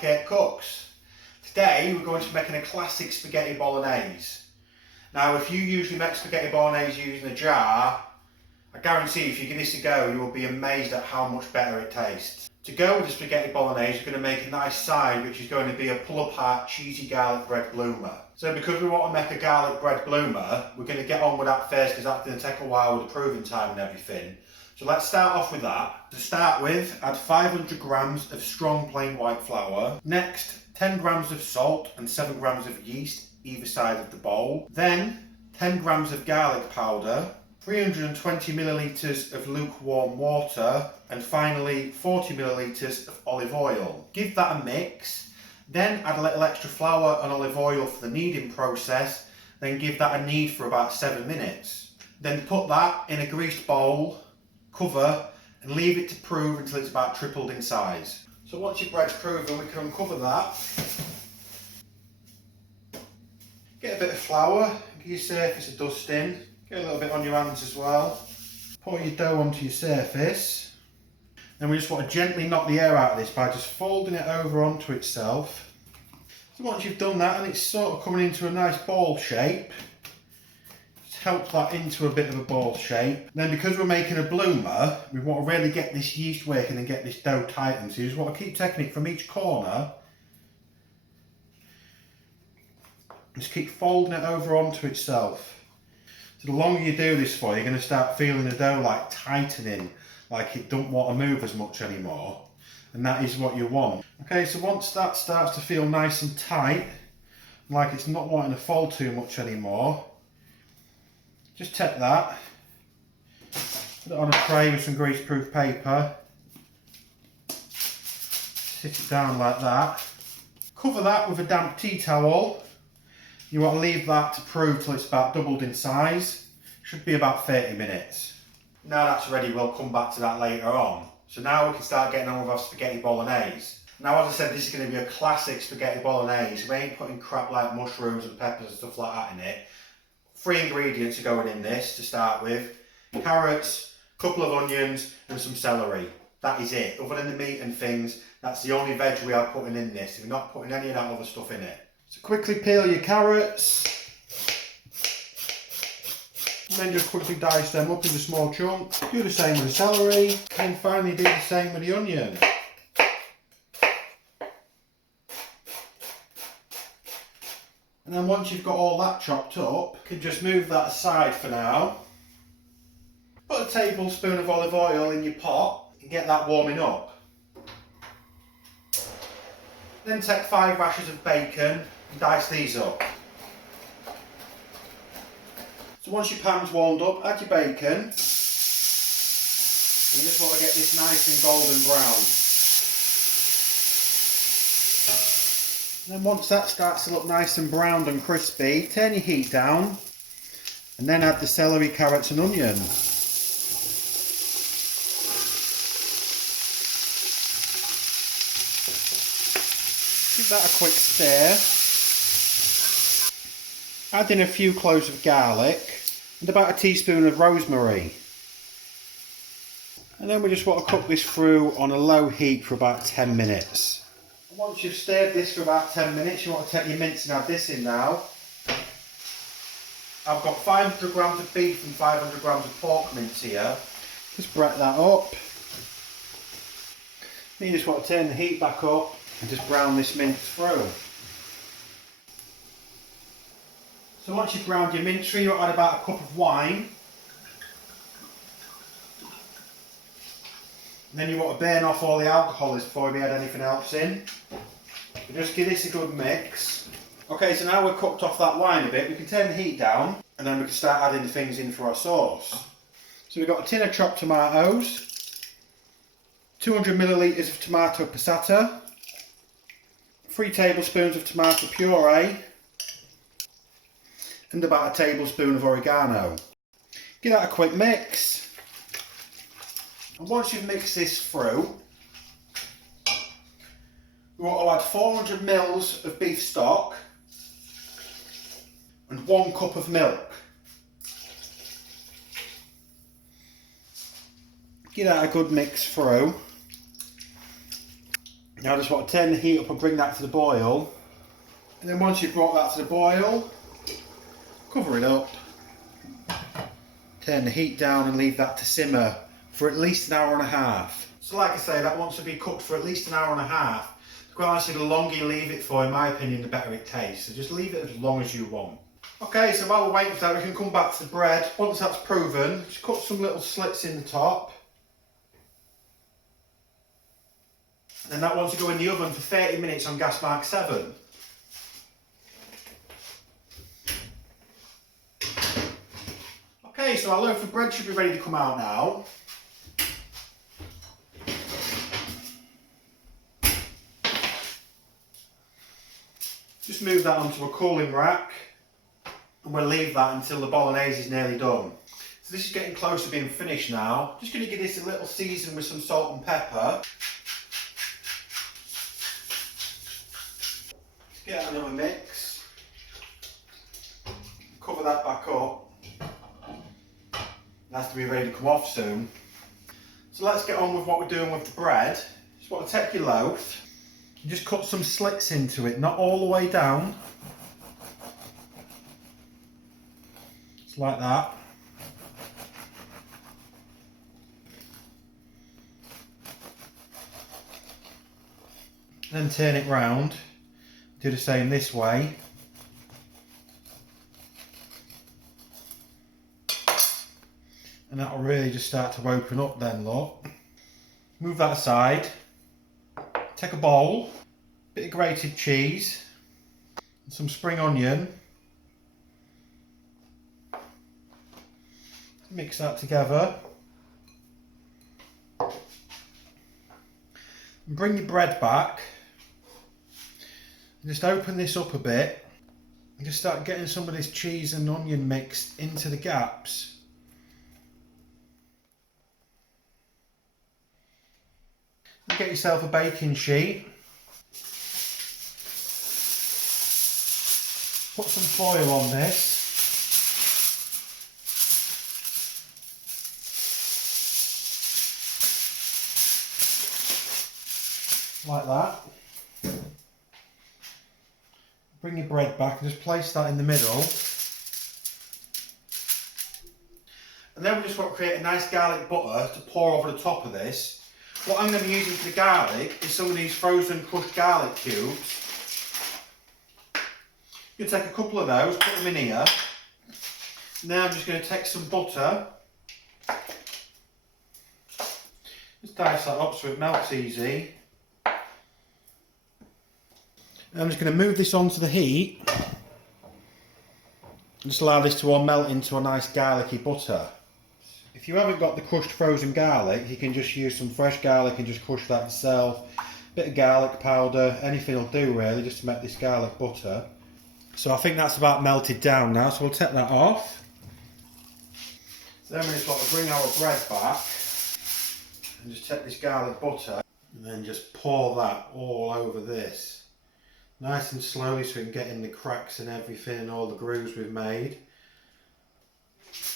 Kirk Kooks. Today we're going to be making a classic spaghetti bolognese. Now if you usually make spaghetti bolognese using a jar, I guarantee if you give this a go you will be amazed at how much better it tastes. To go with the spaghetti bolognese, we're going to make a nice side which is going to be a pull-apart cheesy garlic bread bloomer. So because we want to make a garlic bread bloomer, we're going to get on with that first because that's going to take a while with the proving time and everything. So let's start off with that. To start with, add 500 grams of strong plain white flour. Next, 10 grams of salt and 7 grams of yeast either side of the bowl. Then 10 grams of garlic powder, 320 millilitres of lukewarm water, and finally 40 millilitres of olive oil. Give that a mix, then add a little extra flour and olive oil for the kneading process, then give that a knead for about 7 minutes. Then put that in a greased bowl, cover and leave it to prove until it's about tripled in size. So once your bread's proven, we can uncover that. Get a bit of flour, give your surface a dusting. Get a little bit on your hands as well. Pour your dough onto your surface. Then we just want to gently knock the air out of this by just folding it over onto itself. So once you've done that and it's sort of coming into a nice ball shape, just help that into a bit of a ball shape. Then because we're making a bloomer, we want to really get this yeast working and get this dough tightened. So you just want to keep taking it from each corner. Just keep folding it over onto itself. So the longer you do this for, you're going to start feeling the dough like tightening, like it don't want to move as much anymore. And that is what you want. Okay, so once that starts to feel nice and tight, like it's not wanting to fold too much anymore, just take that, put it on a tray with some greaseproof paper, sit it down like that, cover that with a damp tea towel. You want to leave that to prove till it's about doubled in size. Should be about 30 minutes. Now that's ready, we'll come back to that later on. So now we can start getting on with our spaghetti bolognese. Now as I said, this is going to be a classic spaghetti bolognese. We ain't putting crap like mushrooms and peppers and stuff like that in it. 3 ingredients are going in this to start with. Carrots, a couple of onions and some celery. That is it. Other than the meat and things, that's the only veg we are putting in this. We're not putting any of that other stuff in it. So quickly peel your carrots, and then just quickly dice them up into small chunks. Do the same with the celery, and finally do the same with the onion. And then once you've got all that chopped up, you can just move that aside for now. Put a tablespoon of olive oil in your pot and get that warming up. Then take 5 rashers of bacon and dice these up. So once your pan's warmed up, add your bacon. And you just want to get this nice and golden brown. And then once that starts to look nice and browned and crispy, turn your heat down and then add the celery, carrots and onion. Give that a quick stir. Add in a few cloves of garlic and about a teaspoon of rosemary. And then we just want to cook this through on a low heat for about 10 minutes. And once you've stirred this for about 10 minutes, you want to take your mince and add this in now. I've got 500 grams of beef and 500 grams of pork mince here. Just break that up. Then you just want to turn the heat back up and just brown this mince through. So once you've browned your mince through, you'll add about a cup of wine. And then you want to burn off all the alcohol before we add anything else in. So just give this a good mix. Okay, so now we've cooked off that wine a bit, we can turn the heat down and then we can start adding the things in for our sauce. So we've got a tin of chopped tomatoes, 200 millilitres of tomato passata, 3 tablespoons of tomato puree, and about a tablespoon of oregano. Give that a quick mix. And once you've mixed this through, we want to add 400 ml of beef stock and 1 cup of milk. Give that a good mix through. Now I just want to turn the heat up and bring that to the boil. And then once you've brought that to the boil, cover it up, turn the heat down and leave that to simmer for at least an hour and a half. So like I say, that wants to be cooked for at least an hour and a half. Quite honestly, the longer you leave it for, in my opinion, the better it tastes. So just leave it as long as you want. Okay, so while we're waiting for that, we can come back to the bread. Once that's proven, just cut some little slits in the top. And that wants to go in the oven for 30 minutes on gas mark 7. Okay, so our loaf of bread should be ready to come out now. Just move that onto a cooling rack and we'll leave that until the bolognese is nearly done. So this is getting close to being finished now. Just going to give this a little season with some salt and pepper. Get another mix. Cover that back up. It has to be ready to come off soon. So let's get on with what we're doing with the bread. Just want to take your loaf. You just cut some slits into it, not all the way down. Just like that. Then turn it round. Do the same this way. And that'll really just start to open up then, look. Move that aside. Take a bowl, bit of grated cheese, and some spring onion. Mix that together. And bring your bread back. Just open this up a bit and just start getting some of this cheese and onion mixed into the gaps. And get yourself a baking sheet. Put some foil on this. Like that. Bring your bread back and just place that in the middle. And then we just want to create a nice garlic butter to pour over the top of this. What I'm going to be using for the garlic is some of these frozen crushed garlic cubes. You take a couple of those, put them in here. Now I'm just going to take some butter. Just dice that up so it melts easy. And I'm just going to move this onto the heat. Just allow this to all melt into a nice garlicky butter. If you haven't got the crushed frozen garlic, you can just use some fresh garlic and just crush that yourself. Bit of garlic powder, anything will do really, just to make this garlic butter. So I think that's about melted down now, so we'll take that off. So then we just want to bring our bread back and just take this garlic butter and then just pour that all over this. Nice and slowly so we can get in the cracks and everything and all the grooves we've made.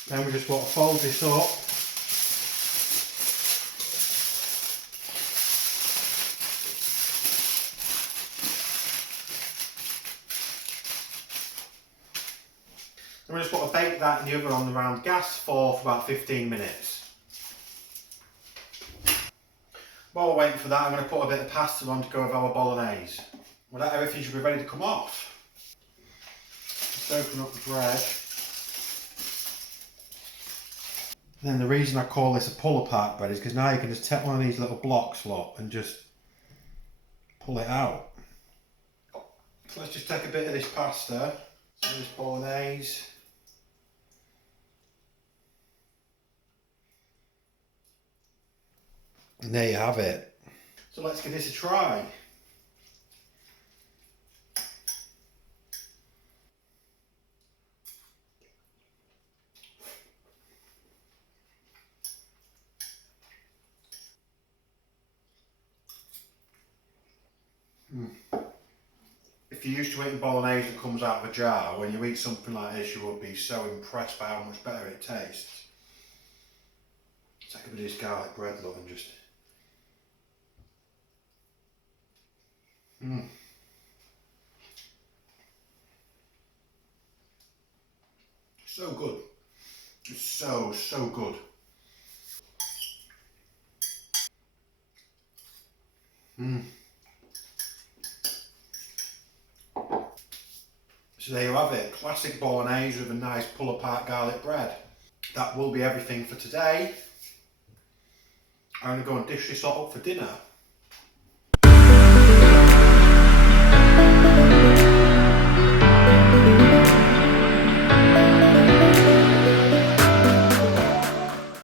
Then we just want to fold this up. And we just want to bake that in the oven on the round gas for about 15 minutes. While we're waiting for that, I'm going to put a bit of pasta on to go with our bolognese. Well, that everything should be ready to come off. Let's open up the bread. And then the reason I call this a pull apart bread is because now you can just take one of these little blocks, look, and just pull it out. So let's just take a bit of this pasta, some of this bolognese. And there you have it. So let's give this a try. If you're used to eating bolognese that comes out of a jar, when you eat something like this, you will be so impressed by how much better it tastes. Take a bit of this garlic bread, love, and just... Mm. So good. It's so, so good. Mm. So there you have it, classic bolognese with a nice pull apart garlic bread. That will be everything for today. I'm going to go and dish this up for dinner.